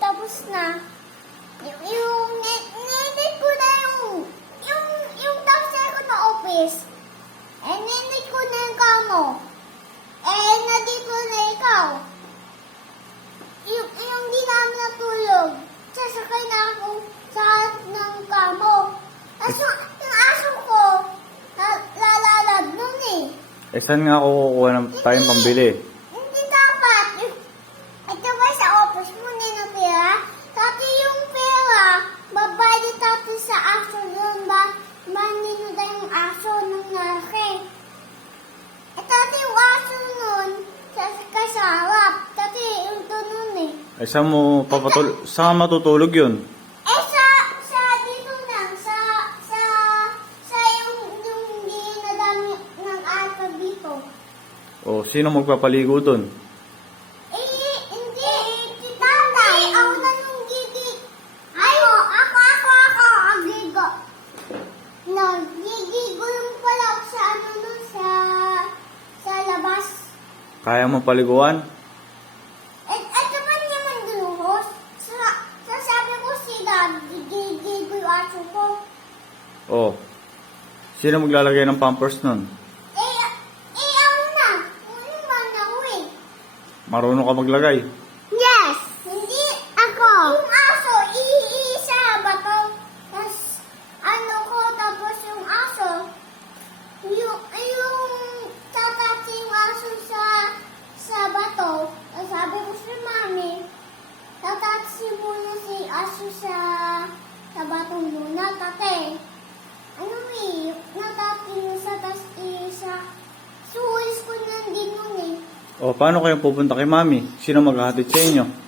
tapos na. Yung, yung, ninit ko na yung, yung, yung tapos ko na office. Eh, ninit ko na yung kamo. Eh, nandito na ikaw. Yung, yung di namin natulog. Sasakay na ako sa ng kamo. Aso, yung aso ko, lalalad nun eh. Eh, saan nga ako kukuha ng tayong pambili? Hindi dapat. Ito ba sa office mo na pera? Tati yung pera, babayad tati sa aso doon ba? Manino na yung aso nung nalaki. Eh, tati yung aso nun, sa kasarap. Tati yung Eh, saan mo papatul... Saan matutulog yun? Eh, sa, sa dito lang, sa, sa, sa yung, yung hindi nadami ng alpha dito. O, sino magpapaligo dun? Eh, hindi. Si tatay. Ako na yung gigi. Ayo, ako, ako, ako. Ang gigo. No, gigigo yung pala ako sa ano nun, sa, sa labas. Kaya mo paliguan? Eh, ito ba naman duhos? Sa, sa sabi ko sila, gigigo yung aso ko. O, sino maglalagay ng pampers nun? Eh, eh, ako na. Ano man ako eh. Marunong ka maglagay. Yes! Hindi ako. Yung aso, iisa ba to? Tapos, ano ko, tapos yung aso, yung, yung tatati yung aso sa, sa bato, tapos sabi ko sa mami, tatati muna si aso sa, sa bato muna, tate. O, paano kayo pupunta kay mami? Sino maghahatid sa inyo?